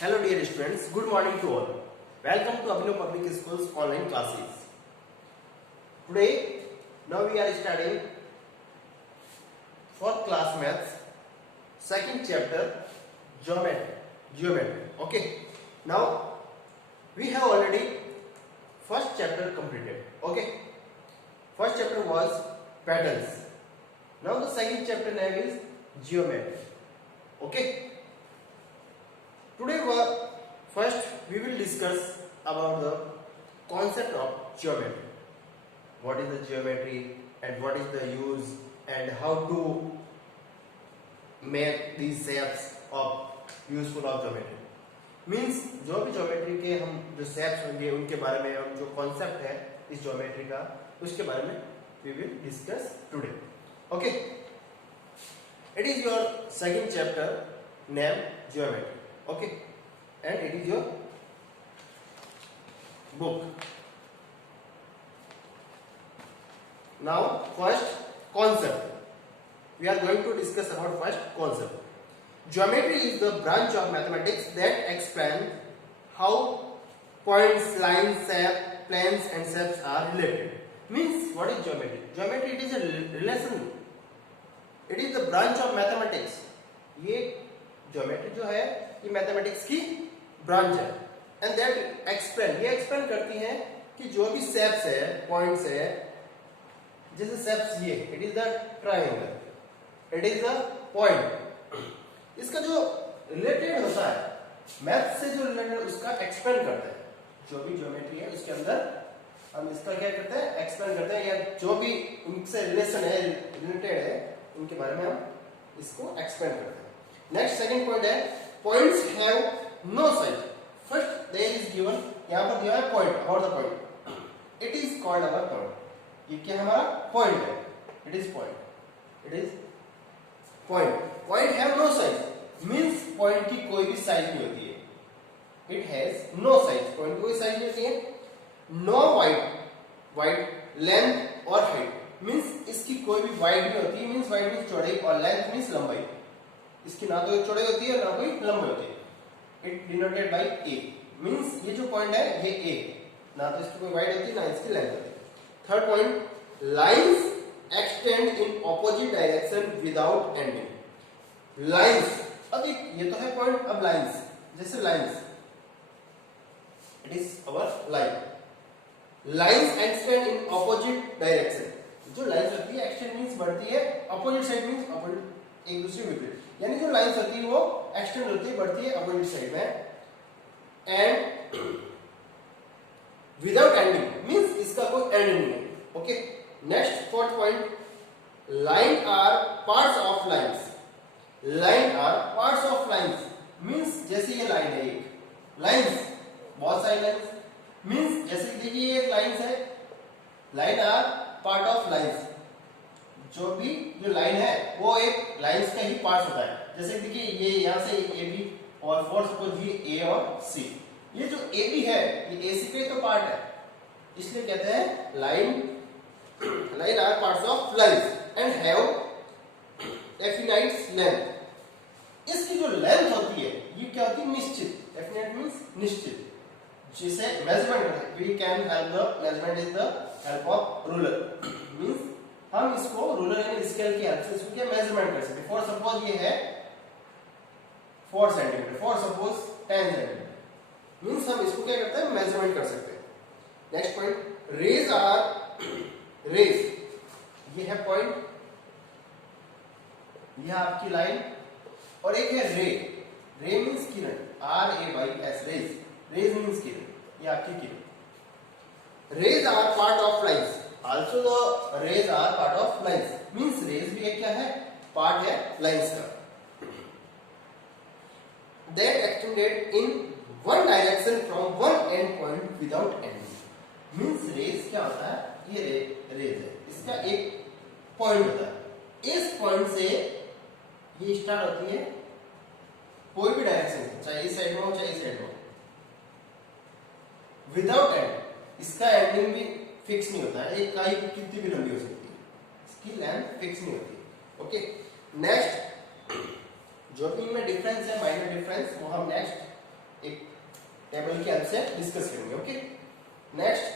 Hello dear students, good morning to all. Welcome to Abhinav Public School's online classes. Today, now we are studying 4th class maths, second chapter, geometry. Okay. Now, we have already first chapter completed. Okay. First chapter was patterns. Now the second chapter name is geometry. Okay. Today first we will discuss about the concept of geometry. What is the geometry and what is the use and how to make these shapes of useful of geometry. Means जो भी geometry के हम जो shapes होंगे उनके बारे में हम जो कॉन्सेप्ट है इस ज्योमेट्री का उसके बारे में we will discuss today. Okay. It is your second chapter named geometry. Okay, and it is your book. Now first concept. We are going to discuss about first concept. Geometry is the branch of mathematics that explain how points, lines, shapes, planes and shapes are related. Means what is geometry? Geometry it is a relation. It is the branch of mathematics. ये geometry जो है ये mathematics की branch है and that explain ये explain करती है कि जो भी शेप्स है पॉइंट्स है जैसे शेप्स ये it is the triangle it is the point इसका जो रिलेटेड होता है मैथ से जो रिलेटेड उसका एक्सप्लेन करता है जो भी ज्योमेट्री है उसके अंदर हम इसका क्या करते हैं एक्सप्लेन करते हैं या जो भी उनसे रिलेशन है रिलेटेड है उनके बारे में हम इसको एक्सप्लेन करते हैं नेक्स्ट सेकंड पॉइंट है points have no size first there is given यहां पर दिया है पॉइंट और the point it is called our point ये क्या हमारा पॉइंट है it is point have no size means point की कोई भी साइज नहीं होती है it has no size point की कोई साइज नहीं होती है नो वाइड लेंथ और हाइट मींस इसकी कोई भी वाइड नहीं होती मींस वाइड मींस चौड़ाई और लेंथ मींस लंबाई इसकी ना तो चौड़ाई होती है ना कोई लंबाई होती है it denoted by A means ये जो पॉइंट है ये ए ना तो इसकी कोई वाइड होती है ना इसकी लेंथ होती है third point lines extend in opposite direction without ending lines अब ये तो है पॉइंट अब लाइंस जैसे lines it is our line lines extend in opposite direction जो लाइंस होती है एक्सटेंड मींस बढ़ती है ऑपोजिट साइड मींस ऑपोजिट एक दूसरे विपरीत यानी जो लाइंस होती है वो एक्सटेंड होती है बढ़ती है अपोजिट साइड में एंड विदाउट एंडिंग मींस इसका कोई एंड नहीं है okay next fourth point line are parts of lines means जैसे ये लाइन है एक लाइंस बहुत सारी लाइंस मींस जैसे देखिए ये एक लाइंस है line are part of lines जो लाइन है वो एक लाइंस का ही पार्ट होता है जैसे देखिए ये यहाँ से ए बी और फोर सपोज ये ए और सी ये जो ए बी है ये ए सी का तो पार्ट है इसलिए कहते हैं line are parts of lines and have definite length इसकी जो लेंथ होती है ये क्या होती है निश्चित डेफिनाइट मींस निश्चित जिसे measurement we can help the measurement is the help of ruler means हम इसको रूलर यानी स्केल की हेल्प से इसको क्या मेजरमेंट कर सकते हैं फॉर सपोज ये है 4 centimetre for suppose 10 centimetre means हम इसको क्या करते हैं मेजरमेंट कर सकते हैं नेक्स्ट पॉइंट रेज ये है पॉइंट यह आपकी लाइन और एक है रे मींस किरण RAYS रेज मींस किरण ये आपकी किरण rays are part of lines Also the rays are part of lines. Means rays भी एक क्या है? Part है lines का. That extended in one direction from one end point without ending. Means rays क्या होता है? ये rays है. इसका एक point होता है. इस point से ये start होती है कोई भी डायरेक्शन चाहे इस साइड में हो चाहे इस साइड में हो. Without end. इसका ending भी फिक्स नहीं होता है एक काई कितनी भी लंबी हो सकती है इसकी लेंथ फिक्स नहीं होती ओके नेक्स्ट जो भी इनमें डिफरेंस है माइनर डिफरेंस वो हम नेक्स्ट एक टेबल की हेल्प से डिस्कस करेंगे। ओके, नेक्स्ट,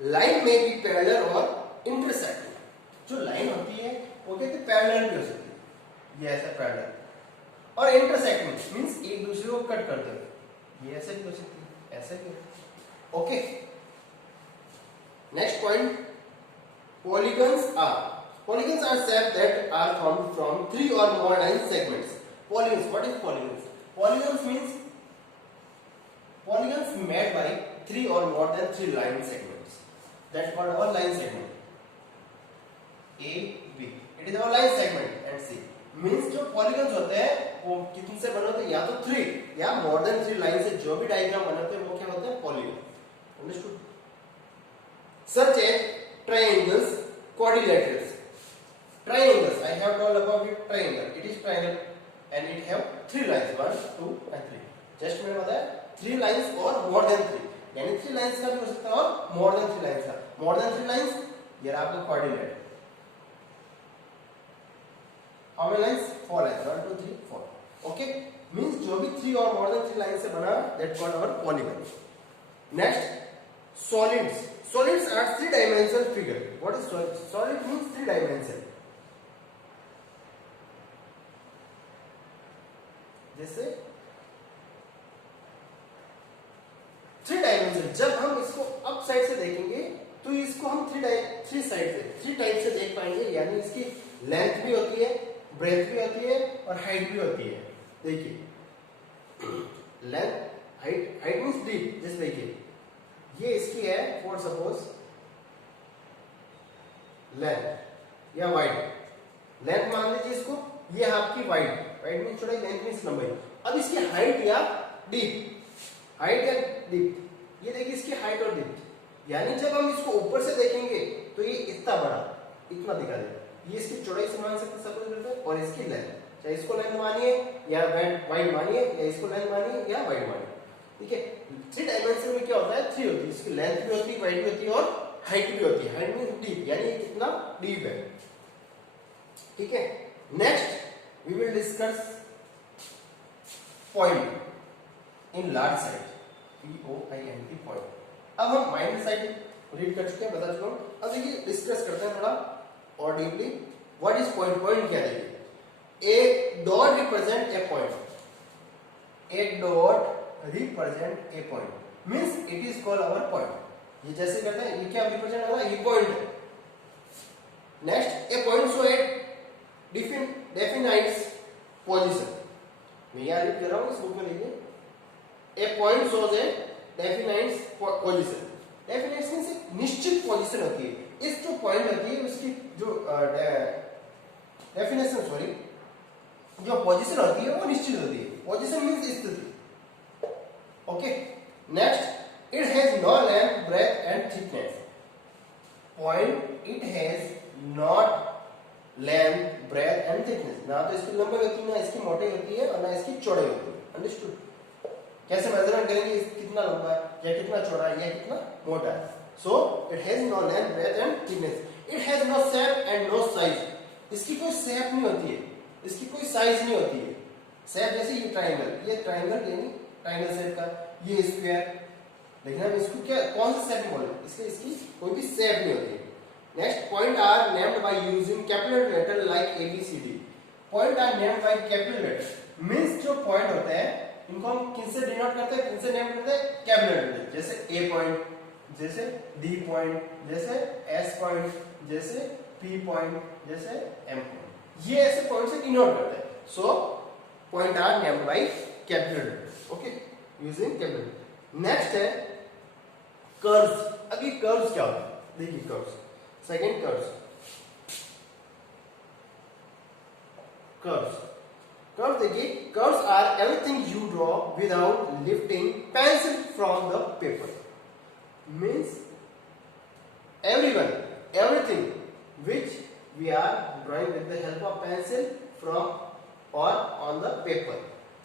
लाइन में भी पैरेलल और इंटरसेक्टिंग। जो लाइन होती है वो कहते हैं पैरेलल भी हो सकती है, ये ऐसा पैरेलल, और इंटरसेक्टिंग मींस एक दूसरे को कट करते हुए, ये ऐसे भी हो सकती है, ऐसे भी। Okay, next point, polygons are shapes that are formed from 3 or more line segments. Polygons, what is polygons? Polygons means polygons made by 3 or more than 3 line segments. That's called our line segment. A, B. It is our line segment. And C means जो polygons होते हैं वो कितने से बने होते हैं, या तो 3 या more than 3 लाइन से जो भी डायग्राम बनाते हैं वो क्या होते हैं, polygon. Understood? Such as triangles, quadrilaterals. Triangles, I have told about it. Triangle, it is triangle and it have 3 lines, 1, 2 and 3. Just मैंने बताया 3 lines और more than 3, यानी 3 lines का भी हो सकता है और more than 3 lines का. More than 3 lines, ये रहा आपका quadrilateral. How many lines? 4 lines, 1, 2, 3, 4. Okay, means जो भी 3 और more than 3 lines से बना, that called our polygon. Next, solids. Solids are 3-dimensional figure. What is solid? Solid means 3 dimension. जैसे 3 डायमेंशन, जब हम इसको अप साइड से देखेंगे तो इसको हम 3 साइड से 3 टाइप से देख पाएंगे, यानी इसकी लेंथ भी होती है, ब्रेथ भी होती है और हाइट भी होती है। देखिए लेंथ, हाइट मींस डीप। जैसे देखिए ये इसकी है फॉर सपोज लेंथ या वाइड, लेंथ मान लीजिए इसको, ये आपकी वाइड मींस चौड़ाई, लेंथ मींस लंबाई। अब इसकी हाइट या डीप, हाइट या डीप, ये देखिए इसकी हाइट और डीप, यानी जब हम इसको ऊपर से देखेंगे तो ये इतना बड़ा, इतना दिखा देगा। ये इसकी चौड़ाई से मान सकते सपोज करते हैं, और इसकी लेंथ, चाहे इसको लेंथ मानिए या वाइड मानिए, या इसको लेंथ मानिए या वाइड मानिए। ठीक है, 3 डायमेंशन में क्या होता है, 3 होती है, इसकी लेंथ भी होती है, वाइड भी होती है और हाइट भी होती है। हाइट मींस डीप, यानी ये कितना डीप है। ठीक है, next we will discuss point in large size, POINT point. अब हम माइनर साइड रीड कर चुके हैं, बता चुका हूं। अब देखिए डिस्कस करते हैं थोड़ा और deeply. What is point? Point क्या है? A dot represent a point, a dot represent a point means it is called our point. ये जैसे करते हैं, ये क्या रिप्रेजेंट होगा, ये पॉइंट है। नेक्स्ट, ए पॉइंट शो ए defines position. मैं यहाँ लिख दे रहा हूँ, इस बुक में लिखिए। A point shows a defines position. Defines means एक निश्चित पोजीशन होती है। इस जो पॉइंट होती है उसकी जो डेफिनेशन, सॉरी, जो पोजीशन होती है वो निश्चित होती है। पोजीशन मींस स्थिति। Okay, next, it has no length, breadth and thickness. Point, it has not length, breadth and thickness, ना तो इसकी लंबाई होती है, ना इसकी मोटाई होती है और ना इसकी चौड़ाई होती है। अंडरस्टूड? कैसे मेजरमेंट करेंगे कितना लंबा है या कितना चौड़ा है या कितना मोटा है? So it has no length, breadth and thickness. It has no shape and no size. इसकी कोई शेप नहीं होती है, इसकी कोई साइज नहीं होती है। शेप जैसे ये ट्रायंगल, ये ट्रायंगल यानी ट्रायंगल शेप का, ये स्क्वायर, देखना इसको क्या कौन सा शेप बोले, इसकी कोई भी शेप नहीं होती है। Next, point are named by using capital letter like A, B, C, D. Point are named by capital letter. Means जो point होते हैं इनको हम किनसे डिनोट करते हैं, किनसे नेम करते हैं, कैपिटल लेटर। जैसे A point, जैसे D point, जैसे S point, जैसे P point, जैसे M point। ये ऐसे पॉइंट से डिनोट करते हैं। So point are named by capital letter. Okay, using capital। Next है कर्व्स। अब ये कर्व्स क्या होता है? देखिए कर्व्स, सेकेंड कर्व्स देखिए, curves are everything you draw without lifting pencil from the paper. Means everything which we are drawing with the help of pencil from or on the paper।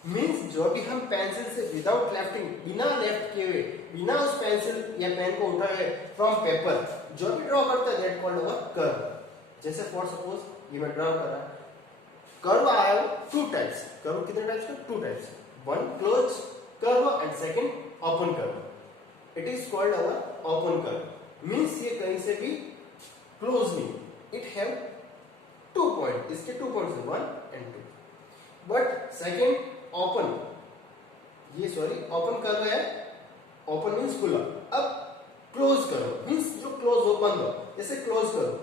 Means जो भी हम pencil से without lifting, बिना left किए हुए, बिना उस pencil या पेन को उठाए फ्रॉम पेपर जो भी ड्रॉ करता है दैट कॉल्ड अवर कर्व। जैसे फॉर सपोज ये मैं ड्रॉ कर रहा हूं curve, I have 2 types. Curve कितने टाइप्स का? 2 types. one closed curve and second open curve. It is called our open curve. Means ये कहीं से भी close नहीं, it have 2 points, इसके 2 points 1 and 2. But second open, ये sorry open curve है, open means खुला. अब close curve means जो close हो बंद हो, जैसे close curve,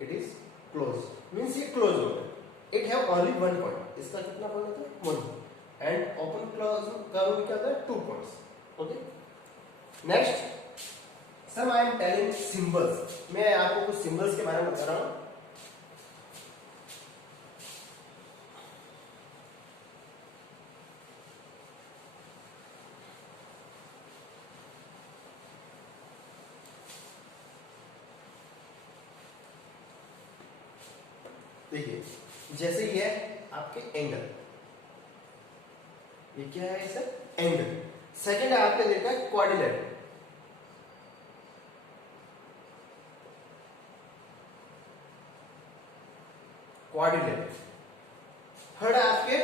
it is closed means ये close हो गया. It have only 1 point. इसका कितना point होता है 1. And open close curve क्या होता है 2 points. Okay. Next, sir I am telling symbols. मैं आपको कुछ symbols के बारे में बता रहा हूँ. देखिए जैसे ये आपके एंगल, ये क्या है सर एंगल. सेकंड आपने देखा है क्वाड्रिलेटरल, क्वाड्रिलेटरल. थर्ड आपके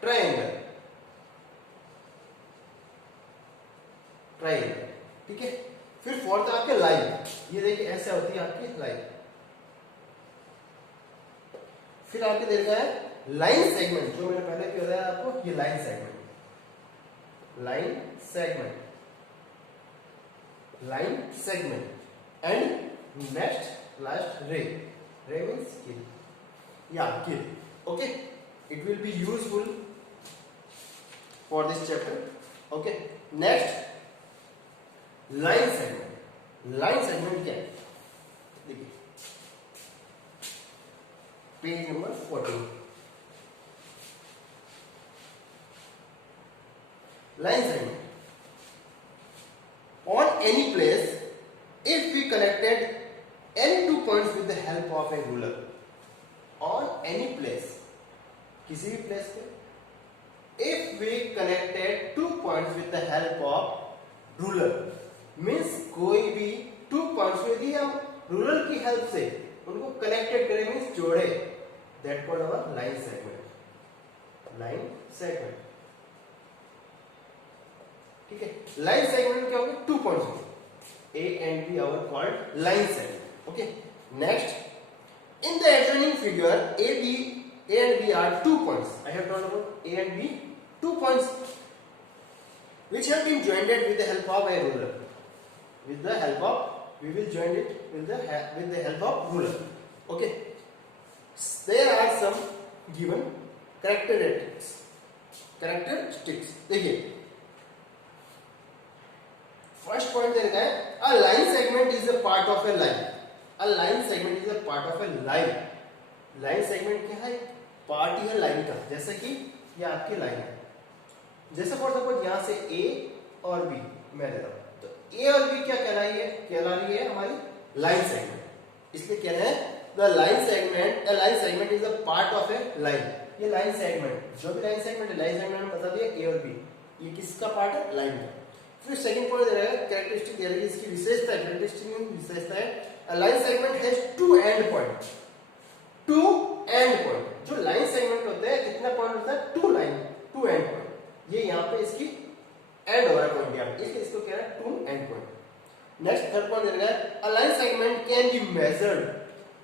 ट्रायंगल, ट्रायंगल. ठीक है. फिर फोर्थ आपके लाइन. ये देखिए ऐसे होती है आपकी लाइन. फिर आपके देखा है लाइन सेगमेंट, जो मैंने पहले क्यों बताया आपको, ये line segment, line segment, line segment. And next last ray. Ray means किल, या किल. Okay. It will be useful for this chapter. Okay. Next line segment. Line segment क्या है देखिए page number 14. Line segment. On any place, if we connected any 2 points with the help of a ruler. On any place, किसी भी place पे, if we connected 2 points with the help of ruler, means कोई भी 2 points को यदि हम ruler की help से उनको connected करें means जोड़े, that called our line segment. Line segment. ठीक है. लाइन सेगमेंट क्या होगा 2 पॉइंट्स होंगे. A and B are called line segment. Okay. Next, in the adjoining figure, A and B are 2 points. I have told about A and B 2 points which have been joined with the help of a ruler. With the help of, we will join it with the help of ruler. Okay. There are some given characteristics. Characteristics. देखिए first point दे रखा है a line segment is a part of A line. A line segment is a part of A line. Line segment क्या है part ही है line का. जैसे कि ये आपकी लाइन है, जैसे फॉर सपोज यहां से ए और बी मैं ले रहा हूं, तो ए और बी क्या कहला रही है हमारी लाइन सेगमेंट. इसलिए कह रहे हैं the line segment, a line segment is a part of A line. ये लाइन सेगमेंट, जो भी लाइन सेगमेंट है, लाइन सेगमेंट में बता दिया ए और बी, ये किसका पार्ट है लाइन का. फिर सेकंड पॉइंट दे रहा है कैरेक्टरिस्टिक दे रहा है, इसकी विशेषता है. कैरेक्टरिस्टिक में विशेषता है a line segment has 2 end point. 2 end point. जो लाइन सेगमेंट होते हैं कितना पॉइंट होता है 2 लाइन 2 एंड पॉइंट. ये यहां पे इसकी एंड हो रहा है पॉइंट यहां, इसलिए इसको कह रहा है 2 end point. Next third point दे रहा है a line segment can be measured.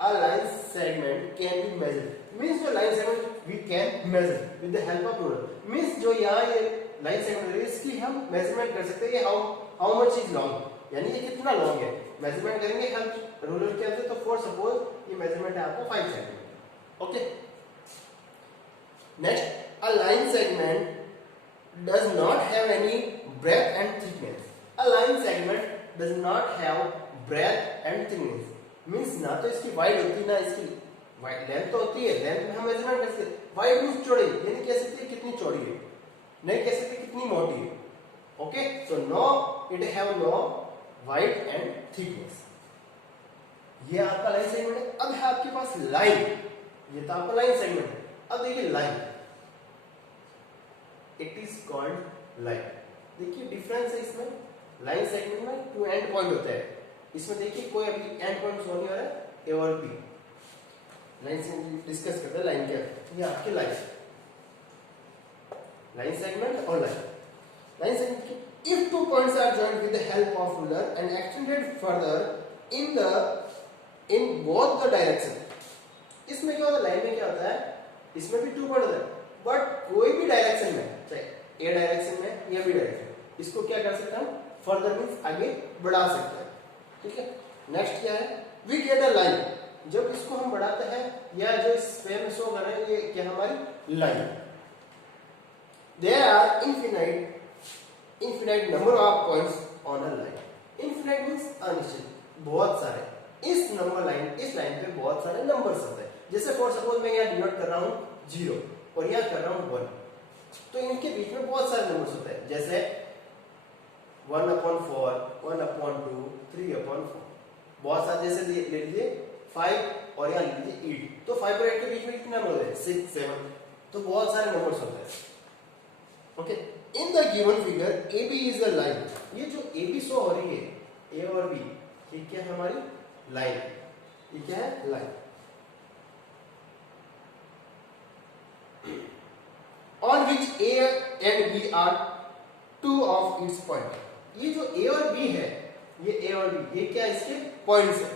A line segment can be measured means जो line segment we can measure with the help of ruler. Means जो यहां ये लाइन सेगमेंट है इसकी हम मेजरमेंट कर सकते हैं. ये हाउ मच इज लॉन्ग, यानी ये कितना लॉन्ग है, मेजरमेंट करेंगे हेल्प रूलर के हेल्प से. तो फॉर सपोज ये मेजरमेंट है आपका 5 centimetre. Okay. Next a line segment does not have any breadth and thickness. A line segment does not have breadth and thickness means ना तो इसकी वाइड होती ना इसकी वाइड. लेंथ तो होती है, लेंथ में हम मेजरमेंट कर सकते हैं. वाइड मींस चौड़ाई, यानी कह सकते हैं कितनी चौड़ी है, नहीं कह सकते कितनी मोटी है. Okay. So no it have no wide and thickness. ये आपका लाइन सेगमेंट है. अब है आपके पास लाइन, ये तो आपका लाइन सेगमेंट है. अब देखिए line, it is called line. देखिए डिफरेंस है इसमें. लाइन सेगमेंट में 2 एंड पॉइंट होते हैं, इसमें देखिए कोई अभी एंड पॉइंट शो नहीं हो रहा है. ए और बी लाइन से डिस्कस करते हैं लाइन क्या है. ये आपकी लाइन. लाइन सेगमेंट और line segment if two points are joined with the help of ruler and extended further in both the direction. इसमें क्या होता है, लाइन में क्या होता है, इसमें भी 2 पॉइंट होता है, बट कोई भी डायरेक्शन में, चाहे ए डायरेक्शन में या बी डायरेक्शन, इसको क्या कर सकते हैं, फर्दर मींस आगे बढ़ा सकते हैं। ठीक है, नेक्स्ट क्या है, वी गेट अ लाइन। जब इसको हम बढ़ाते हैं या जो स्क्वायर में शो कर रहे हैं, ये क्या हमारी line. There are infinite number of points on a line. Infinite means अनिश्चित, बहुत सारे। इस लाइन पे बहुत सारे नंबर्स होते हैं। जैसे फॉर सपोज मैं यहाँ डिनोट कर रहा हूँ 0 और यहाँ कर रहा हूँ 1, तो इनके बीच में बहुत सारे नंबर्स होते हैं। जैसे 1/4, 1/2, 3/4, बहुत सारे। जैसे ले लीजिए 5 और यहाँ ले लीजिए 8, तो 5 और 8 के बीच में कितने नंबर होते हैं, 6, 7, तो बहुत सारे नंबर्स होते हैं। Okay, in the given figure A B is a line. ये जो ए बी शो हो रही है, ए और बी, ये क्या है, हमारी लाइन। ये क्या है, line. On which A and B are 2 of its point. ये जो ए और बी है, ये ए और बी, ये क्या इसके पॉइंट्स है।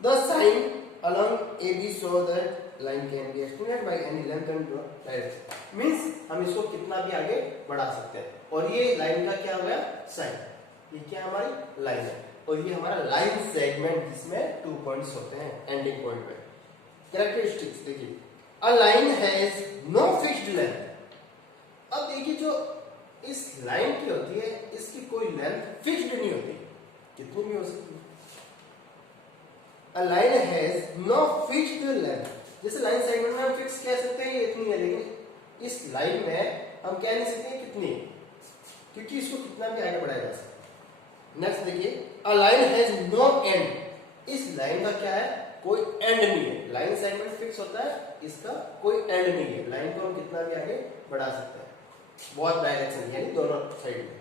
The sign along AB show that line can be extended by any length and direction. Means हम इसको कितना भी आगे बढ़ा सकते हैं। और ये लाइन का क्या हो गया, साइन। ये क्या हमारी लाइन है, और ये हमारा लाइन सेगमेंट जिसमें 2 पॉइंट्स होते हैं एंडिंग पॉइंट पे। कैरेक्टरिस्टिक्स देखिए, a line has no fixed length. अब देखिए, जो इस लाइन की होती है, इसकी कोई लेंथ फिक्स्ड नहीं होती, कितनी भी हो सकती है। A line has no fixed length। जैसे लाइन सेगमेंट में हम फिक्स कह सकते हैं ये इतनी है, लेकिन इस लाइन में हम कह नहीं सकते कितनी है, क्योंकि इसको कितना भी आगे बढ़ाया जा सकता है। नेक्स्ट देखिए, a line has no end। इस लाइन का क्या है, कोई एंड नहीं है। लाइन सेगमेंट फिक्स होता है, इसका कोई एंड नहीं है। लाइन को हम कितना भी आगे बढ़ा सकते हैं, बहुत डायरेक्शन यानी दोनों साइड में।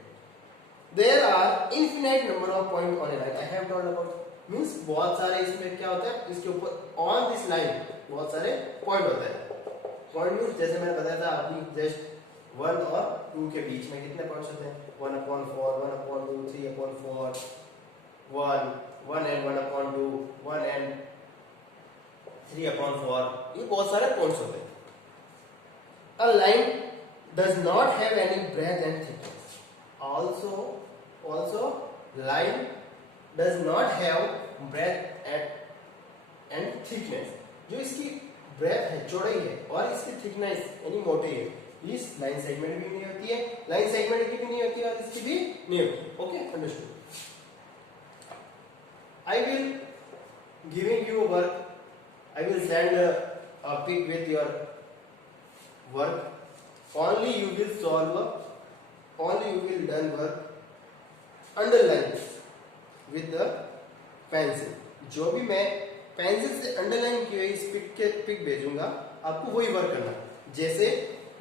There are infinite number of points on a line। I have told about means बहुत सारे इसमें क्या होता है, इसके ऊपर ऑन दिस लाइन बहुत सारे पॉइंट होते हैं। पॉइंट मीन्स जैसे मैंने बताया था अभी, जस्ट 1 और 2 के बीच में कितने पॉइंट्स होते हैं, 1/4, 1/2, 3/4, 1 and 1/2, 1 and 3/4, ये बहुत सारे पॉइंट्स होते हैं। A line does not have any breadth and thickness। Also line does not have breadth and thickness। जो इसकी ब्रेथ है, चौड़ाई है, और इसकी थिकनेस यानी मोटाई है, इस लाइन सेगमेंट भी नहीं होती है, लाइन सेगमेंट की भी नहीं होती है, और इसकी भी नहीं होती। Okay, understood. I will giving you work, I will send a pic with your work, only you will solve, only you will done work underline with the pencil। जो भी मैं पेंसिल से अंडरलाइन की हुई इस पिक भेजूंगा, आपको वही वर्क करना है। जैसे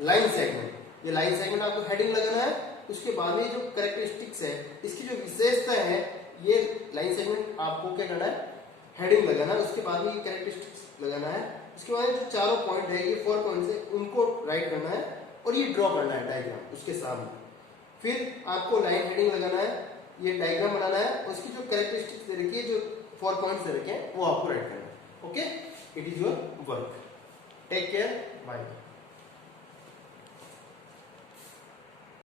लाइन सेगमेंट, ये लाइन सेगमेंट आपको हेडिंग लगाना है, उसके बाद में जो कैरेक्टरिस्टिक्स है, इसकी जो विशेषता है, ये लाइन सेगमेंट आपको क्या करना है, हेडिंग लगाना है, उसके बाद में ये कैरेक्टरिस्टिक्स लगाना है, उसके बाद जो चारों पॉइंट है, ये 4 पॉइंट्स है, उनको राइट करना है और ये ड्रॉ करना है डायग्राम उसके सामने। फिर आपको लाइन हेडिंग लगाना है, ये डायग्राम बनाना है, उसकी जो कैरेक्टरिस्टिक्स दे रखी है, जो 4 पॉइंट्स दे रखे हैं, वो आपको राइट करना है। Okay, it is your work. Take care, bye.